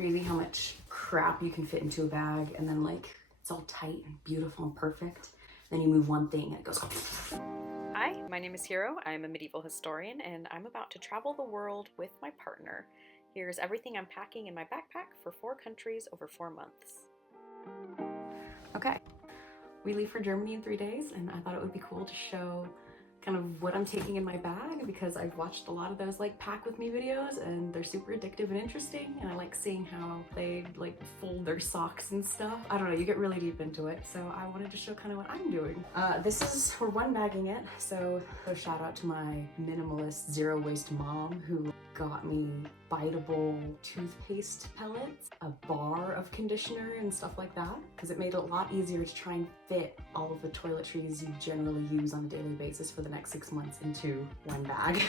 crazy how much crap you can fit into a bag, and then like it's all tight and beautiful and perfect. Then you move one thing and it goes. Hi, my name is Hero. I'm a medieval historian and I'm about to travel the world with my partner. Here's everything I'm packing in my backpack for 4 countries over 4 months. Okay, we leave for Germany in 3 days, and I thought it would be cool to show kind of what I'm taking in my bag, because I've watched a lot of those like pack with me videos and they're super addictive and interesting, and I like seeing how they like fold their socks and stuff. I don't know, you get really deep into it, so I wanted to show kind of what I'm doing. We're one bagging it, so shout out to my minimalist zero waste mom who got me biteable toothpaste pellets, a bar of conditioner and stuff like that, because it made it a lot easier to try and fit all of the toiletries you generally use on a daily basis for the next 6 months into one bag.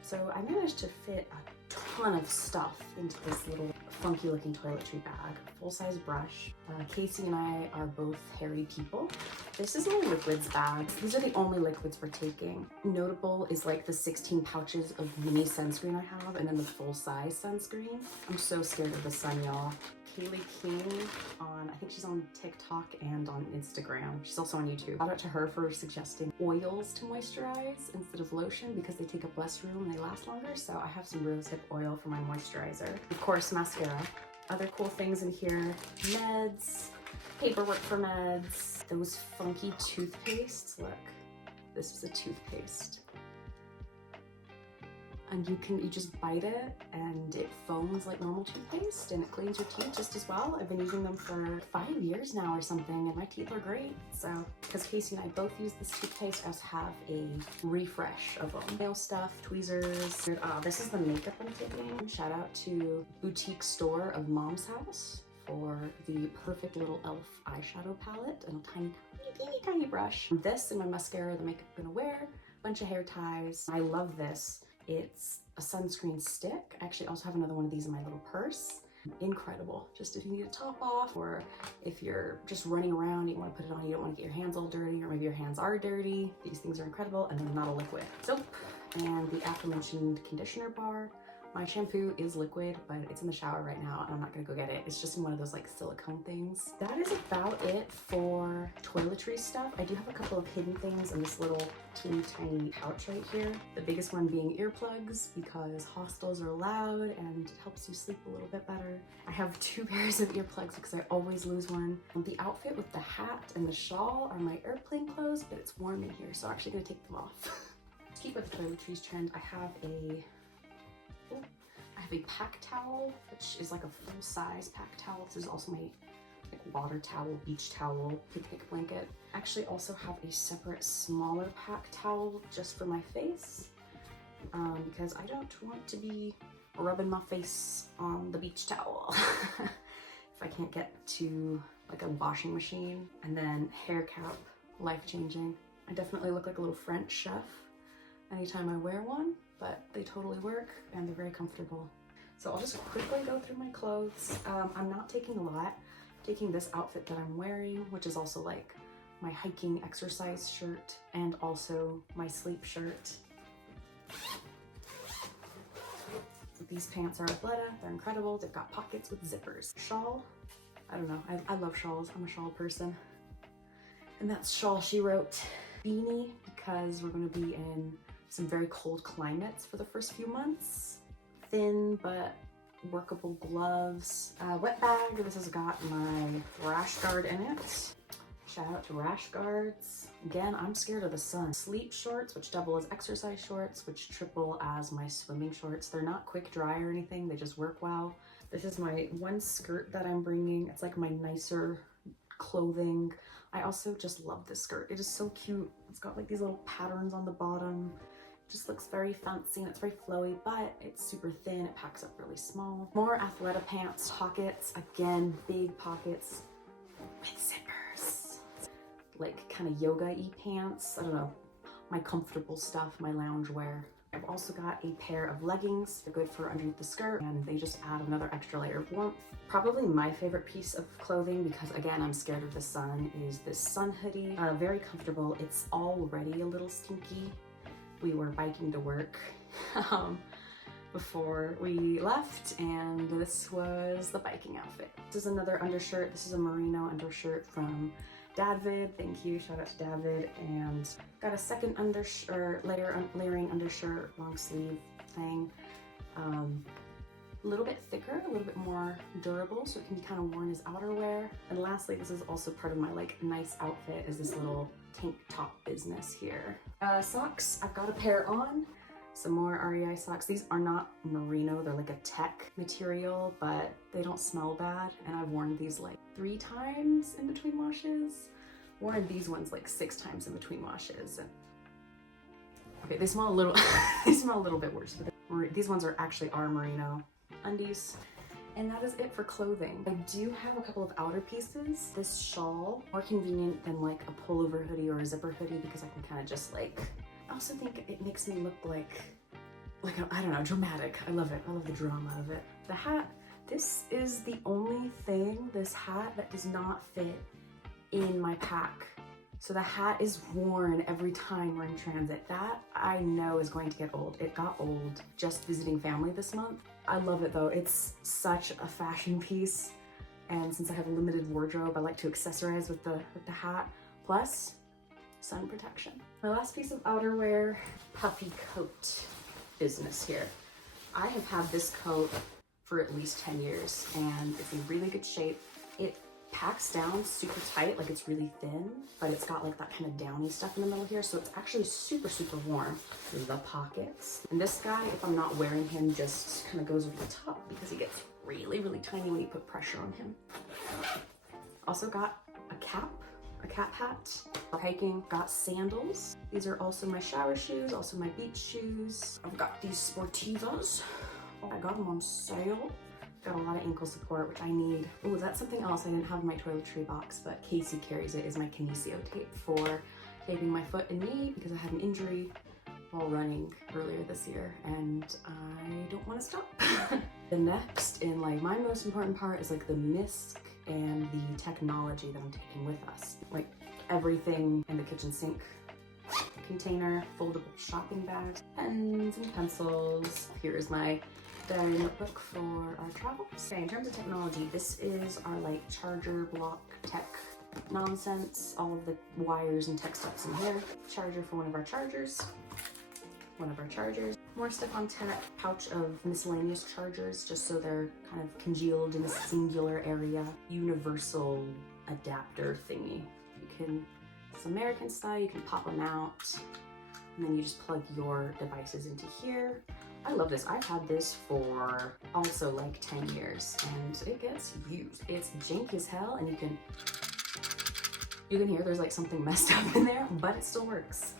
So I managed to fit a ton of stuff into this little funky looking toiletry bag. Full-size brush. Casey and I are both hairy people. This is my liquids bag. These are the only liquids we're taking. Notable is like the 16 pouches of mini sunscreen I have, and then the full-size sunscreen. I'm so scared of the sun, y'all. Kaylee King I think she's on TikTok and on Instagram. She's also on YouTube. Shout out to her for suggesting oils to moisturize instead of lotion, because they take up less room and they last longer. So I have some rosehip oil for my moisturizer. Of course, mascara. Other cool things in here, meds, paperwork for meds, those funky toothpastes. Look, this is a toothpaste. And you just bite it and it foams like normal toothpaste and it cleans your teeth just as well. I've been using them for 5 years now or something, and my teeth are great. So, because Casey and I both use this toothpaste, I also have a refresh of them. Nail stuff, tweezers. This is the makeup I'm taking. Shout out to Boutique Store of Mom's House for the perfect little e.l.f. eyeshadow palette and a tiny brush. This and my mascara, the makeup I'm gonna wear, bunch of hair ties. I love this. It's a sunscreen stick. I actually also have another one of these in my little purse. Incredible. Just if you need a top off, or if you're just running around, you want to put it on, you don't want to get your hands all dirty, or maybe your hands are dirty. These things are incredible. And then not a liquid. Soap and the aforementioned conditioner bar. My shampoo is liquid, but it's in the shower right now and I'm not gonna go get it. It's just in one of those like silicone things. That is about it for toiletry stuff. I do have a couple of hidden things in this little teeny tiny pouch right here. The biggest one being earplugs, because hostels are loud and it helps you sleep a little bit better. I have 2 pairs of earplugs because I always lose one. The outfit with the hat and the shawl are my airplane clothes, but it's warm in here, so I'm actually gonna take them off. To keep with the toiletries trend, I have a pack towel, which is like a full-size pack towel. This is also my like water towel, beach towel, picnic blanket. I actually also have a separate smaller pack towel just for my face, because I don't want to be rubbing my face on the beach towel if I can't get to like a washing machine. And then hair cap, life-changing. I definitely look like a little French chef anytime I wear one, but they totally work and they're very comfortable. So I'll just quickly go through my clothes. I'm not taking a lot. I'm taking this outfit that I'm wearing, which is also like my hiking exercise shirt and also my sleep shirt. These pants are Athleta. They're incredible. They've got pockets with zippers. Shawl. I don't know. I love shawls. I'm a shawl person. And that's shawl she wrote. Beanie, because we're going to be in some very cold climates for the first few months. Thin but workable gloves. Wet bag. This has got my Rashguard in it. Shout out to Rashguards. Again, I'm scared of the sun. Sleep shorts, which double as exercise shorts, which triple as my swimming shorts. They're not quick dry or anything. They just work well. This is my one skirt that I'm bringing. It's like my nicer clothing. I also just love this skirt. It is so cute. It's got like these little patterns on the bottom. Just looks very fancy and it's very flowy, but it's super thin. It packs up really small. More Athleta pants, pockets. Again, big pockets with zippers. Like kind of yoga-y pants. I don't know. My comfortable stuff, my lounge wear. I've also got a pair of leggings. They're good for underneath the skirt and they just add another extra layer of warmth. Probably my favorite piece of clothing, because again, I'm scared of the sun, is this sun hoodie. Very comfortable. It's already a little stinky. We were biking to work before we left, and this was the biking outfit. This is another undershirt. This is a merino undershirt from David. Thank you, shout out to David. And got a second layering undershirt, long sleeve thing. A little bit thicker, a little bit more durable, so it can be kind of worn as outerwear. And lastly, this is also part of my like nice outfit, is this little tank top business here. Socks, I've got a pair on. Some more REI socks. These are not merino, they're like a tech material, but they don't smell bad. And I've worn these like 3 times in between washes. Worn these ones like 6 times in between washes. And okay, they smell a little, they smell a little bit worse, but these ones are actually merino undies. And that is it for clothing. I do have a couple of outer pieces. This shawl, more convenient than like a pullover hoodie or a zipper hoodie, because I can kind of just like, I also think it makes me look like I don't know, dramatic. I love it. I love the drama of it. The hat, this is the only thing, this hat, that does not fit in my pack. So the hat is worn every time we're in transit. That I know is going to get old. It got old just visiting family this month. I love it though. It's such a fashion piece. And since I have a limited wardrobe, I like to accessorize with the hat. Plus, sun protection. My last piece of outerwear, puffy coat business here. I have had this coat for at least 10 years and it's in really good shape. It packs down super tight, like it's really thin, but it's got like that kind of downy stuff in the middle here, so it's actually super, super warm. The pockets. And this guy, if I'm not wearing him, just kind of goes over the top because he gets really, really tiny when you put pressure on him. Also got a cap hat for hiking. Got sandals. These are also my shower shoes, also my beach shoes. I've got these Sportivas. I got them on sale. Got a lot of ankle support, which I need. Oh, that's something else I didn't have in my toiletry box, but Casey carries it, is my kinesio tape for taping my foot and knee because I had an injury while running earlier this year and I don't want to stop. The next and like my most important part is like the misc and the technology that I'm taking with us. Like everything in the kitchen sink container, foldable shopping bags, pens and pencils. Here is my diary notebook for our travels. Okay, in terms of technology, this is our like charger block tech nonsense. All of the wires and tech stuff's in here. Charger for one of our chargers. More stuff on tech. Pouch of miscellaneous chargers, just so they're kind of congealed in a singular area. Universal adapter thingy. You can, it's American style, you can pop them out, and then you just plug your devices into here. I love this. I've had this for also like 10 years and it gets used. It's janky as hell and you can hear there's like something messed up in there, but it still works.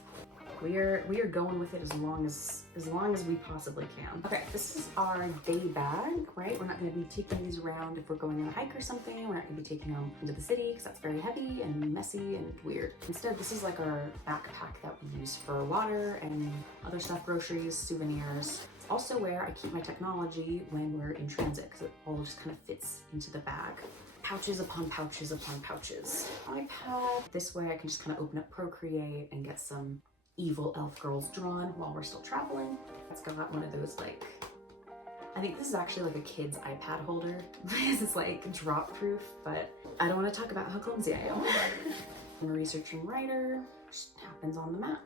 We are going with it as long as we possibly can. Okay, this is our day bag, right? We're not gonna be taking these around if we're going on a hike or something. We're not gonna be taking them into the city because that's very heavy and messy and weird. Instead, this is like our backpack that we use for water and other stuff, groceries, souvenirs. It's also where I keep my technology when we're in transit because it all just kind of fits into the bag. Pouches upon pouches upon pouches. iPad. This way I can just kind of open up Procreate and get some evil elf girls drawn while we're still traveling. It's got one of those like, I think this is actually like a kid's iPad holder because it's like drop proof, but I don't want to talk about how clumsy I am. I'm a researching writer, just happens on the Mac.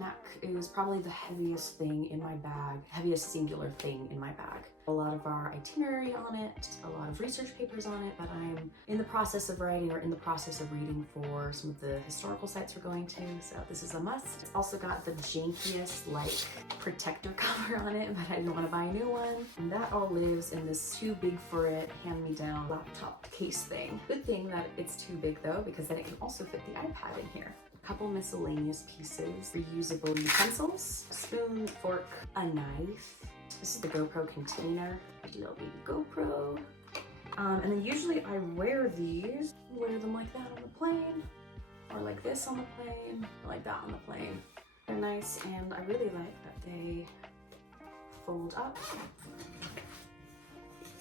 Mac is probably the heaviest thing in my bag, heaviest singular thing in my bag. A lot of our itinerary on it, a lot of research papers on it that I'm in the process of writing or in the process of reading for some of the historical sites we're going to, so this is a must. It's also got the jankiest like protector cover on it, but I didn't want to buy a new one. And that all lives in this too big for it hand-me-down laptop case thing. Good thing that it's too big though, because then it can also fit the iPad in here. Couple miscellaneous pieces, reusable utensils, a spoon, fork, a knife. This is the GoPro container, a little baby GoPro. And then usually I wear these, wear them like that on the plane, or like this on the plane, or like that on the plane. They're nice and I really like that they fold up.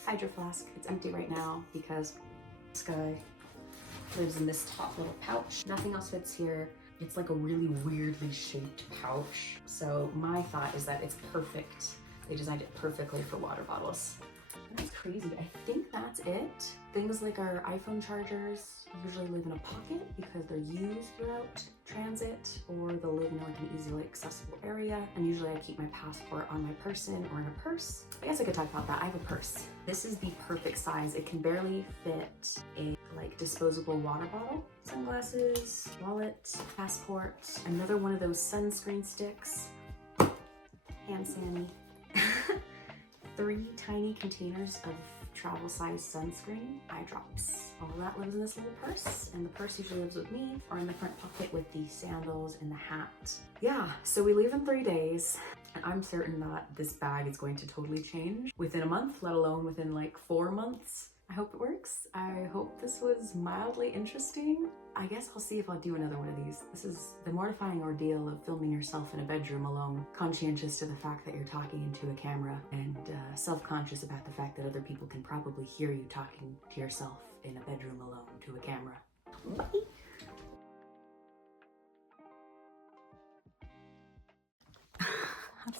Hydro flask, it's empty right now because this guy lives in this top little pouch. Nothing else fits here. It's like a really weirdly shaped pouch. So my thought is that it's perfect They designed it perfectly for water bottles. That's crazy. I think that's it. Things like our iPhone chargers usually live in a pocket because they're used throughout transit, or they'll live in like an easily accessible area. And usually I keep my passport on my person or in a purse. I guess I could talk about that. I have a purse. This is the perfect size. It can barely fit a like disposable water bottle. Sunglasses, wallet, passport, another one of those sunscreen sticks, hand sanitizer. 3 tiny containers of travel size sunscreen, eye drops. All that lives in this little purse, and the purse usually lives with me or in the front pocket with the sandals and the hat. Yeah, so we leave in 3 days, and I'm certain that this bag is going to totally change within a month, let alone within like 4 months. I hope it works. I hope this was mildly interesting. I guess I'll see if I'll do another one of these. This is the mortifying ordeal of filming yourself in a bedroom alone, conscientious to the fact that you're talking into a camera, and self-conscious about the fact that other people can probably hear you talking to yourself in a bedroom alone to a camera. How to